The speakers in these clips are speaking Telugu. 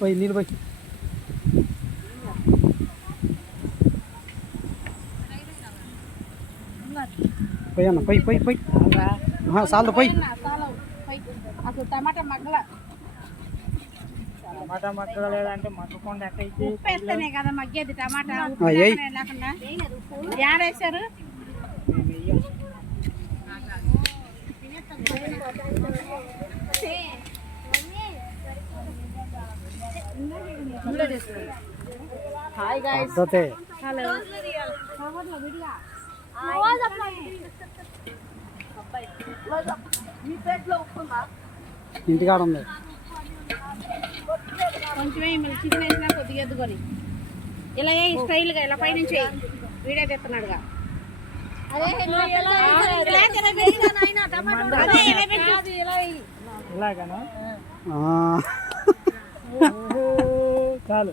పోయి నీళ్ళు పోయి పోయి అన్న పోయి పోయి పోయి చాలు పోయి అసలు టమాటా మగ్గల టమాటా మగ్గలేదంటే మగ్గకుండా ఉప్పేస్తేనే కదా మగ్గేది టమాటా లేకుండా ఏడేశారు హాయ్ గైస్ హలో ఇంటికాడ ఉంది కొంచెమే చికెన్ వేసినా కొద్దిగా ఎద్దుకొని ఇలా స్టైల్గా ఇలా పైనుంచి వీడియో తెస్తున్నాడుగా చాలు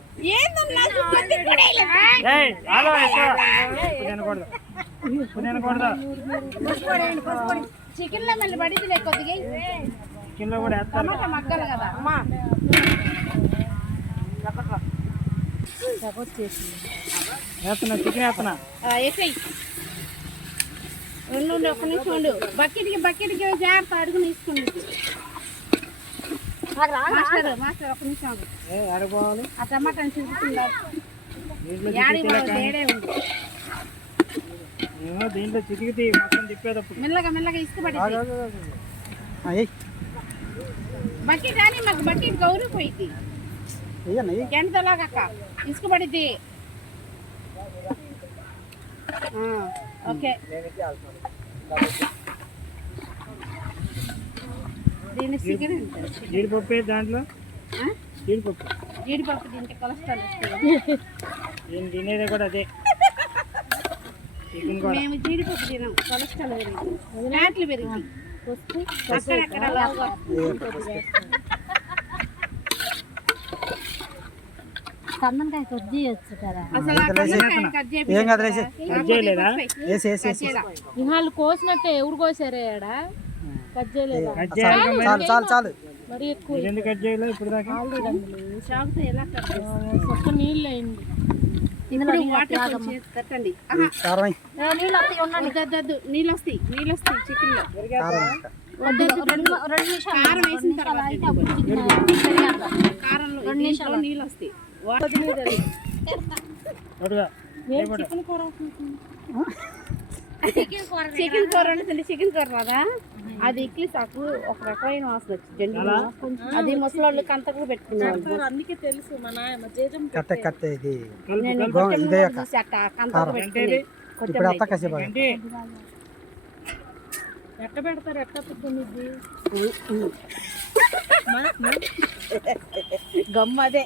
చికెన్ లో మళ్ళీ పడింది కొద్దిగా చికెన్ లో కూడా టమాటా మగ్గాలి కదా వేస్తున్నా చికెన్ వేస్తున్నా వేసాయి రెండు ఒక్క నిమిషం ఉండు బకెట్కి జాగ్రత్త అడుగుని తీసుకోండి మాస్టర్ మాస్టర్ ఒక్క నిమిషం ఆడుకోవాలి ఆ టమాటాని చూపుతుందా తేడే ఉంది దీంట్లో చితికితే మొత్తం తిప్పేటప్పుడు మెల్లగా మెల్లగా ఇసుక పడింది బకెట్ కానీ మాకు బకెట్ గౌరవపోయింది ఎంతలాగక్క ఇసుక పడిద్ది ఓకే దీని చికెన్ జీడిపప్పు దాంట్లో జీడిపప్పు తింటే కొలెస్ట్రాల్ నేను తినేది కూడా అదే మేము జీడిపప్పు తినాం కొలెస్ట్రాల్ పెరిగింది ఫ్యాట్లు పెరిగింది అక్కడక్కడ కమ్మకాయ కట్ చేయొచ్చు కదా ఇవాళ కోసినట్టే ఎవరు కోసారే కట్ చేయలేదా మరి ఎక్కువ మొత్తం నీళ్ళు అయింది నీళ్ళు వస్తాయి చికెన్ లో కారం వేసిన తర్వాత కారంలో నీళ్ళు వస్తాయి చికెన్ కూర వండుతుంది చికెన్ కూర రాదా అది ఇడ్లీ సాకు ఒక రకమైన వాసన వచ్చింది అది ముసలోళ్ళకి అంత కూడా పెట్టుకున్నారు అందుకే తెలుసు ఎట్ట పెడతారు ఎట్ట పుట్టింది గమ్మదే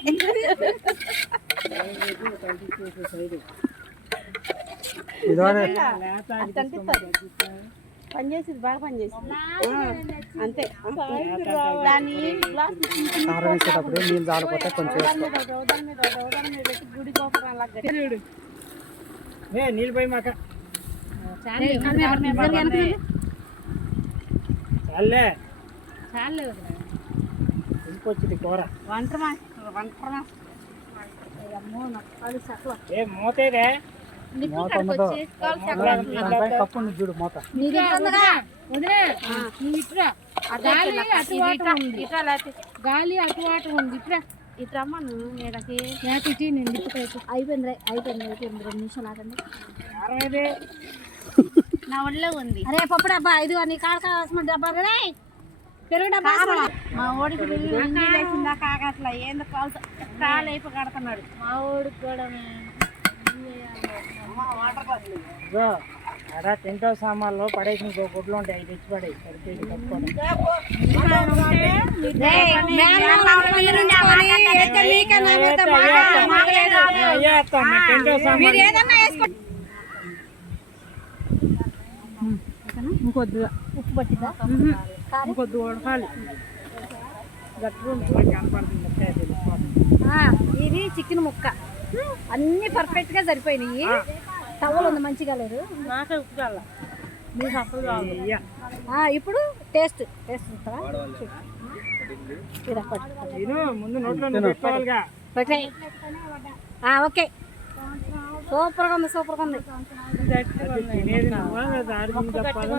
పనిచేసింది బాగా పనిచేసింది అంతే దాన్ని కారం వేసేటప్పుడు నీళ్ళు జారిపోతే కొంచెం గుడి గోపురం నీళ్ళు పోయి మాక చాలే ఇంకొచ్చింది కూర వంట ఏ మోతేదే కప్పు చూడు మూత గాలి అటువాటు ఉంది ఇట్రమ్మను నేనకి నేను అయిపోయింది 2 నిమిషాలు ఆగండి నా ఒళ్ళో ఉంది అరే పప్పు డబ్బా ఇది నీ కాడ డబ్బా పెరుగు డబ్బా మా ఓడికి వేసిందా కాకట్లా ఏందో కాలు అయిపో కడుతున్నాడు మా ఓడికి కూడా అలా తింటో సామాన్లు పడేసిన గుడ్లు ఉంటాయి అవి తెచ్చి పడేసి సరిపోయి ఇంకొద్దు ఉప్పు పట్టిందా ఇంకొద్దు ఉడకాలి ఇది చికెన్ ముక్క అన్ని పర్ఫెక్ట్ గా సరిపోయినాయి టవల్ ఉంది మంచిగా లేదు నాకే ఉప్పు కాల మీకు అప్పుడు ఇప్పుడు టేస్ట్ చూస్తావా ముందు నోట్లో పెట్టుకోవాలిగా. పెట్టేయ్. ఓకే సూపర్గా ఉంది తినేది నువ్వా లేదా ఆడికి చెప్పాలా?